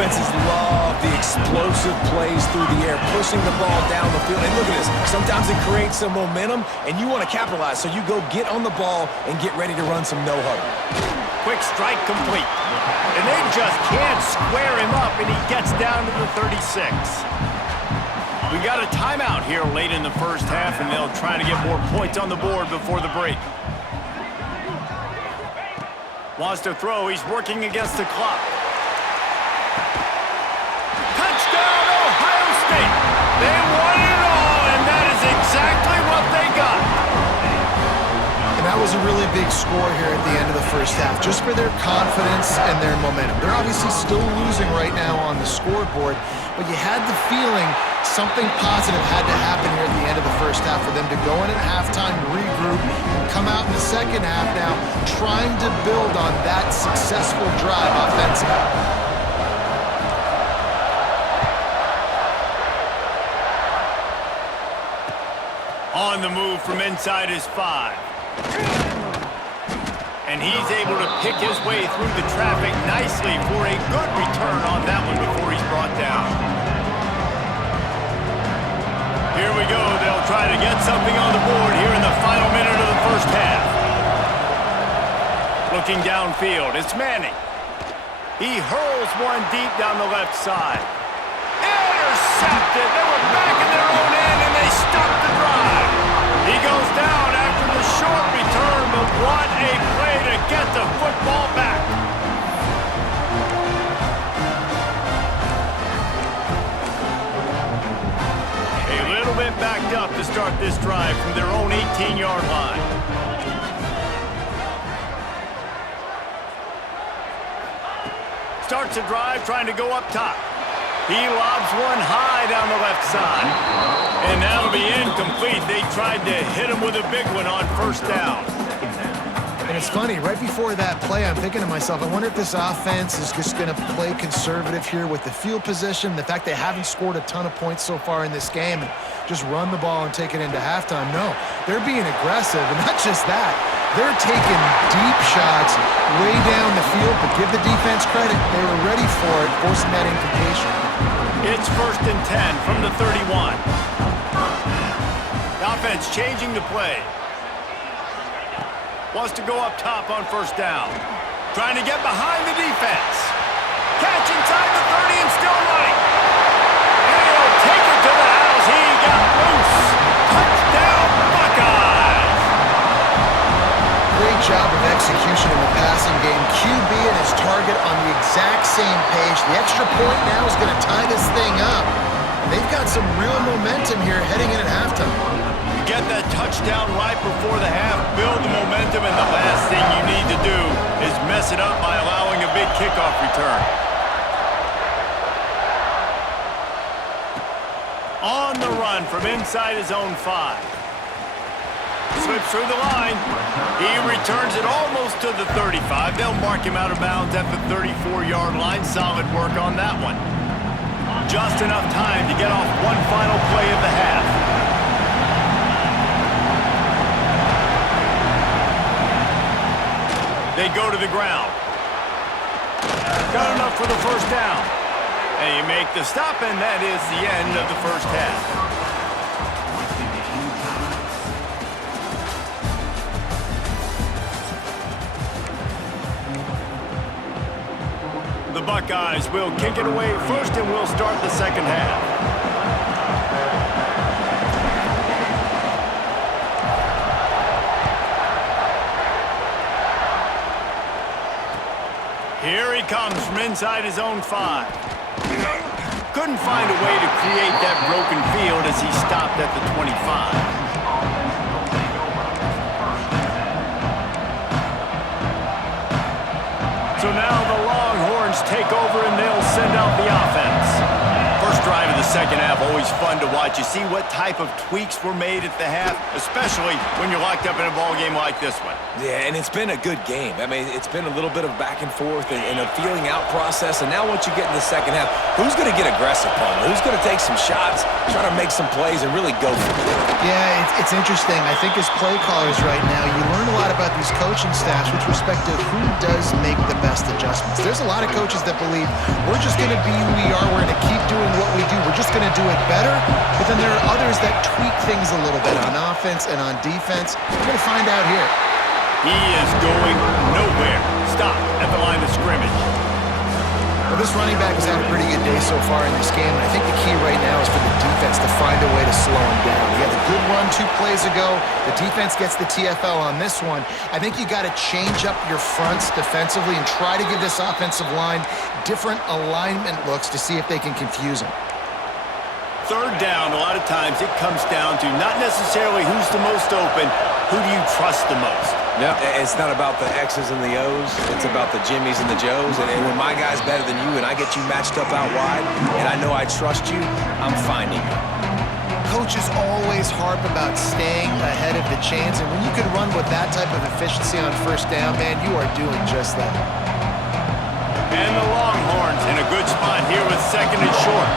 Offenses love the explosive plays through the air, pushing the ball down the field. And look at this. Sometimes it creates some momentum, and you want to capitalize. So you go get on the ball and get ready to run some no-huddle. Quick strike complete. And they just can't square him up, and he gets down to the 36. We got a timeout here late in the first half, and they'll try to get more points on the board before the break. Wants to throw. He's working against the clock. Touchdown, Ohio State! They won it all, and that is exactly what they got. And that was a really big score here at the end of the first half, just for their confidence and their momentum. They're obviously still losing right now on the scoreboard, but you had the feeling something positive had to happen here at the end of the first half for them to go in at halftime, regroup, and come out in the second half now trying to build on that successful drive offensively. On the move from inside his 5. And he's able to pick his way through the traffic nicely for a good return on that one before he's brought down. Here we go. They'll try to get something on the board here in the final minute of the first half. Looking downfield, it's Manning. He hurls one deep down the left side. Intercepted. They were back in their own end, and they stopped the drive. He goes down after the short return, but what a play to get the football back. A little bit backed up to start this drive from their own 18-yard line. Starts a drive trying to go up top. He lobs one high down the left side. And that'll be incomplete. They tried to hit him with a big one on first down. And it's funny, right before that play, I'm thinking to myself, I wonder if this offense is just going to play conservative here with the field position, the fact they haven't scored a ton of points so far in this game, and just run the ball and take it into halftime. No, they're being aggressive, and not just that. They're taking deep shots way down the field, but give the defense credit. They were ready for it, forcing that incompletion. It's 1st and 10 from the 31. The offense changing the play. Wants to go up top on first down. Trying to get behind the defense. Catch inside the 30 and still running. And he'll take it to the house. He got loose. Touchdown, Buckeyes. Great job of execution in the passing game. QB and his target on the exact same page. The extra point now is going to tie this thing up. And they've got some real momentum here heading in at halftime. Get that touchdown right before the half, build the momentum, and the last thing you need to do is mess it up by allowing a big kickoff return. On the run from inside his own 5. Slips through the line. He returns it almost to the 35. They'll mark him out of bounds at the 34-yard line. Solid work on that one. Just enough time to get off one final play of the half. They go to the ground. Got enough for the first down. And you make the stop, and that is the end of the first half. The Buckeyes will kick it away first, and we'll start the second half. Here he comes from inside his own 5. Couldn't find a way to create that broken field as he stopped at the 25. So now the Longhorns take over and they'll send out the offense. First drive of the second half, always fun to watch. You see what type of tweaks were made at the half, especially when you're locked up in a ball game like this one. Yeah, and it's been a good game. I mean, it's been a little bit of back and forth and a feeling out process. And now once you get in the second half, who's going to get aggressive, Palmer? Who's going to take some shots, try to make some plays, and really go for it? Yeah, it's interesting. I think as play callers right now, you learn a lot about these coaching staffs with respect to who does make the best adjustments. There's a lot of coaches that believe we're just going to be who we are. We're going to keep doing what we do. We're just going to do it better. But then there are others that tweak things a little bit on offense and on defense. We're going to find out here. He is going nowhere. Stop at the line of scrimmage. Well, this running back has had a pretty good day so far in this game, and I think the key right now is for the defense to find a way to slow him down. He had a good run 2 plays ago. The defense gets the TFL on this one. I think you got to change up your fronts defensively and try to give this offensive line different alignment looks to see if they can confuse him. Third down, a lot of times it comes down to not necessarily who's the most open, who do you trust the most? Yeah, it's not about the X's and the O's. It's about the Jimmies and the Joes. And when my guy's better than you and I get you matched up out wide and I know I trust you, I'm finding you. Coaches always harp about staying ahead of the chains, and when you can run with that type of efficiency on first down, man, you are doing just that. And the Longhorns in a good spot here with second and short.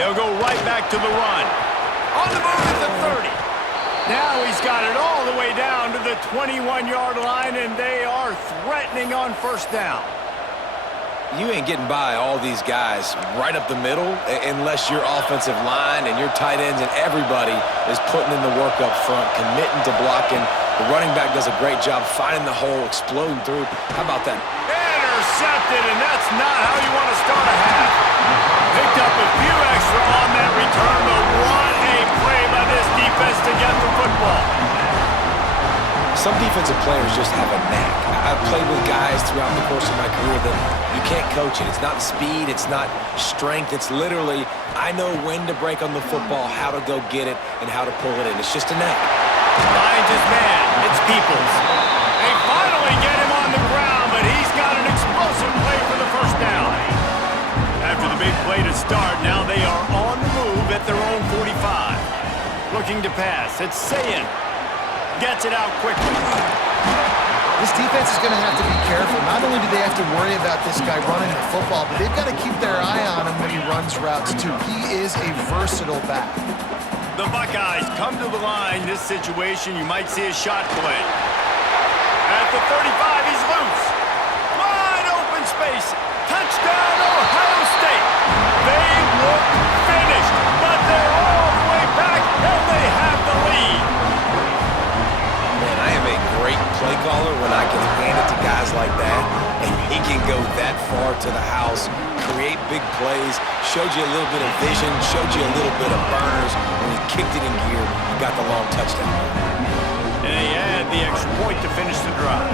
They'll go right back to the run. On the move at the 30. Now he's got it all the way down to the 21-yard line, and they are threatening on first down. You ain't getting by all these guys right up the middle unless your offensive line and your tight ends and everybody is putting in the work up front, committing to blocking. The running back does a great job finding the hole, exploding through. How about that? Intercepted, and that's not how you want to start a half. Picked up a few extra on that return, but what a play by this defense to get the football. Some defensive players just have a knack. I've played with guys throughout the course of my career that you can't coach it. It's not speed, it's not strength. It's literally, I know when to break on the football, how to go get it, and how to pull it in. It's just a knack. Finds his man. It's Peoples. They finally get him on the ground, but he's got an explosive play for the first down. After the big play to start, now they are on the move at their own 45. Looking to pass. It's Sayin. Gets it out quickly. This defense is going to have to be careful. Not only do they have to worry about this guy running the football, but they've got to keep their eye on him when he runs routes, too. He is a versatile back. The Buckeyes come to the line. This situation, you might see a shot play. At the 35, he's loose. Wide open space. Touchdown, Ohio State. They look finished, but they're all the way back, and they have the lead. Man, I am a great play caller when I can hand it to guys like that, and he can go that far to the house, create big plays, showed you a little bit of vision, showed you a little bit of burners. When he kicked it in gear, he got the long touchdown. And he had the extra point to finish the drive.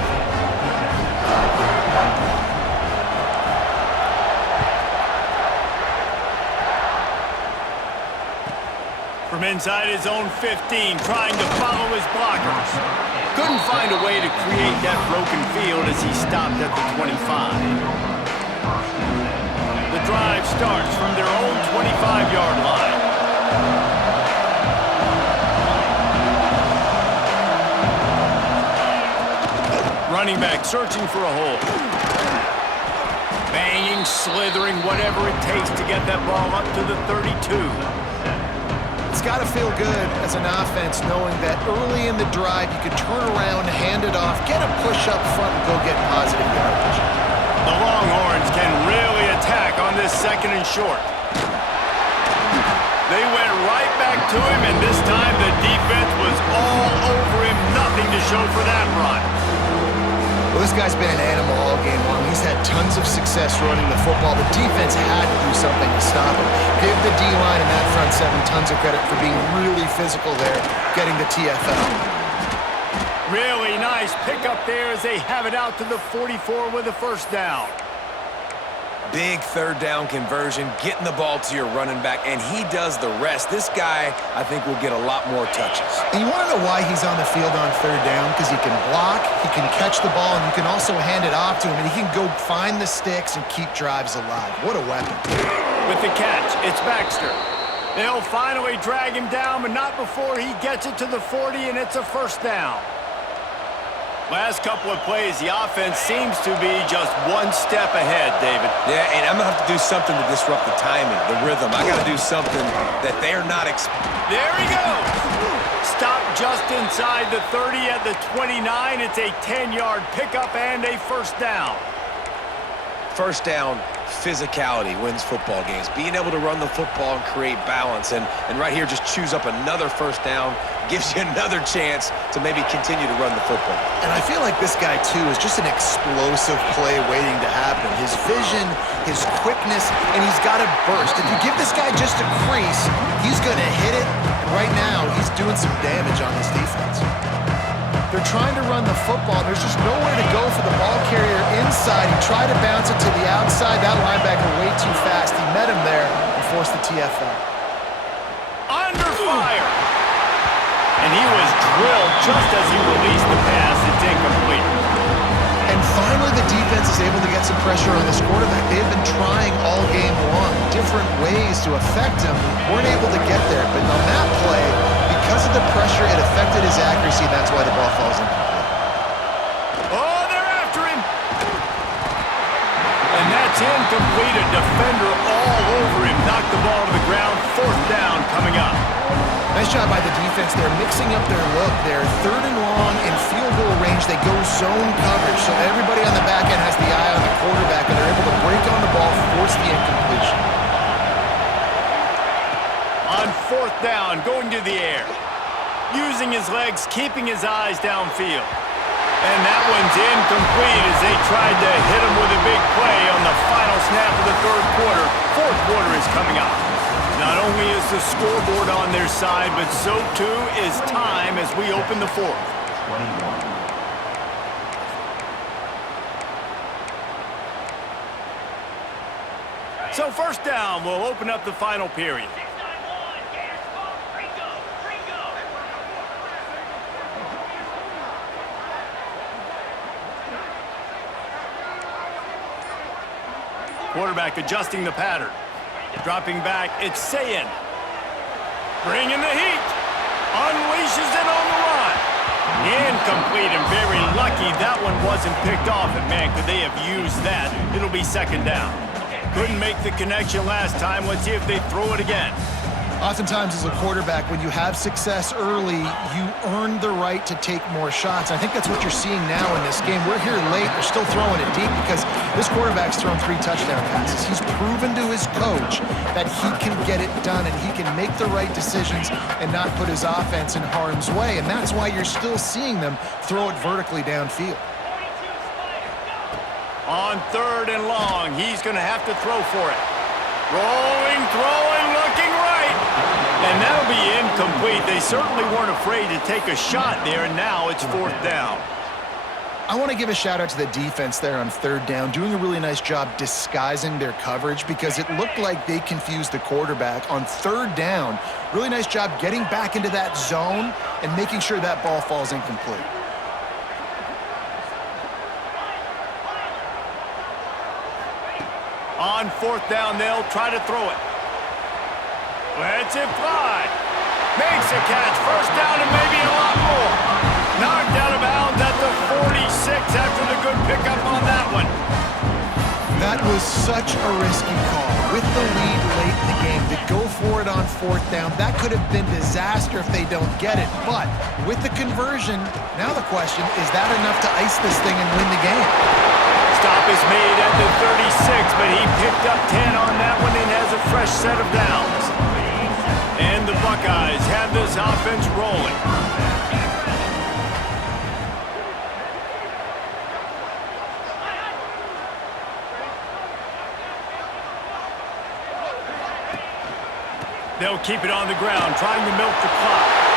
From inside his own 15, trying to follow his blockers. Couldn't find a way to create that broken field as he stopped at the 25. The drive starts from their own 25-yard line. Running back searching for a hole. Banging, slithering, whatever it takes to get that ball up to the 32. It's got to feel good as an offense knowing that early in the drive you could turn around, hand it off, get a push up front, and go get positive yardage. The Longhorns can really attack on this second and short. They went right back to him, and this time the defense was all over him. Nothing to show for that run. Well, this guy's been an animal all game long. He's had tons of success running the football. The defense had to do something to stop him. Give the D-line and that front seven tons of credit for being really physical there, getting the TFL. Really nice pickup there as they have it out to the 44 with a first down. big third down conversion, getting the ball to your running back, and he does the rest. This guy, I think, will get a lot more touches. And you want to know why he's on the field on third down? Because he can block, he can catch the ball, and you can also hand it off to him, and he can go find the sticks and keep drives alive. What a weapon. With the catch, it's Baxter. They'll finally drag him down, but not before he gets it to the 40, and it's a first down. Last couple of plays, the offense seems to be just one step ahead, David. Yeah, and I'm going to have to do something to disrupt the timing, the rhythm. I got to do something that they're not There he goes! Stop just inside the 30 at the 29. It's a 10-yard pickup and a first down. First down, physicality wins football games. Being able to run the football and create balance. And right here, just choose up another first down, gives you another chance to maybe continue to run the football. And I feel like this guy, too, is just an explosive play waiting to happen. His vision, his quickness, and he's got a burst. If you give this guy just a crease, he's going to hit it. And right now, he's doing some damage on this defense. They're trying to run the football. There's just nowhere to go for the ball carrier inside. He tried to bounce it to the outside. That linebacker way too fast. He met him there and forced the TFL. Under fire! And he was drilled just as he released the pass. It's incomplete. And finally, the defense is able to get some pressure on this quarterback. They've been trying all game long, different ways to affect him. Weren't able to get there. But on that play, because of the pressure, it affected his accuracy. That's why the ball falls incomplete. Oh, they're after him! And that's incomplete. A defender all over him. Knocked the ball to the ground. Fourth down coming up. Nice job by the defense. They're mixing up their look. They're third and long in field goal range. They go zone coverage. So everybody on the back end has the eye on the quarterback, and they're able to break on the ball, force the incompletion. On fourth down, going to the air. Using his legs, keeping his eyes downfield. And that one's incomplete as they tried to hit him with a big play on the final snap of the third quarter. Fourth quarter is coming up. Not only is the scoreboard on their side, but so too is time as we open the fourth. So first down will open up the final period. Quarterback adjusting the pattern. Dropping back, it's Sayin. Bringing the heat. Unleashes it on the run. Incomplete and very lucky that one wasn't picked off. And man, could they have used that. It'll be second down. Couldn't make the connection last time. Let's see if they throw it again. Oftentimes, as a quarterback, when you have success early, you earn the right to take more shots. I think that's what you're seeing now in this game. We're here late. They're still throwing it deep because this quarterback's thrown 3 touchdown passes. He's proven to his coach that he can get it done and he can make the right decisions and not put his offense in harm's way. And that's why you're still seeing them throw it vertically downfield. On third and long, he's going to have to throw for it. Rolling, throwing, looking right. And that'll be incomplete. They certainly weren't afraid to take a shot there, and now it's fourth down. I want to give a shout-out to the defense there on third down, doing a really nice job disguising their coverage because it looked like they confused the quarterback on third down. Really nice job getting back into that zone and making sure that ball falls incomplete. On fourth down, they'll try to throw it. Lets it fly. Makes a catch. First down and maybe a lot more. Knocked out of bounds at the 46 after the good pickup on that one. That was such a risky call. With the lead late in the game, to go for it on fourth down, that could have been disaster if they don't get it. But with the conversion, now the question, is that enough to ice this thing and win the game? Stop is made at the 36, but he picked up 10 on that one and has a fresh set of downs. And the Buckeyes have this offense rolling. They'll keep it on the ground, trying to milk the clock.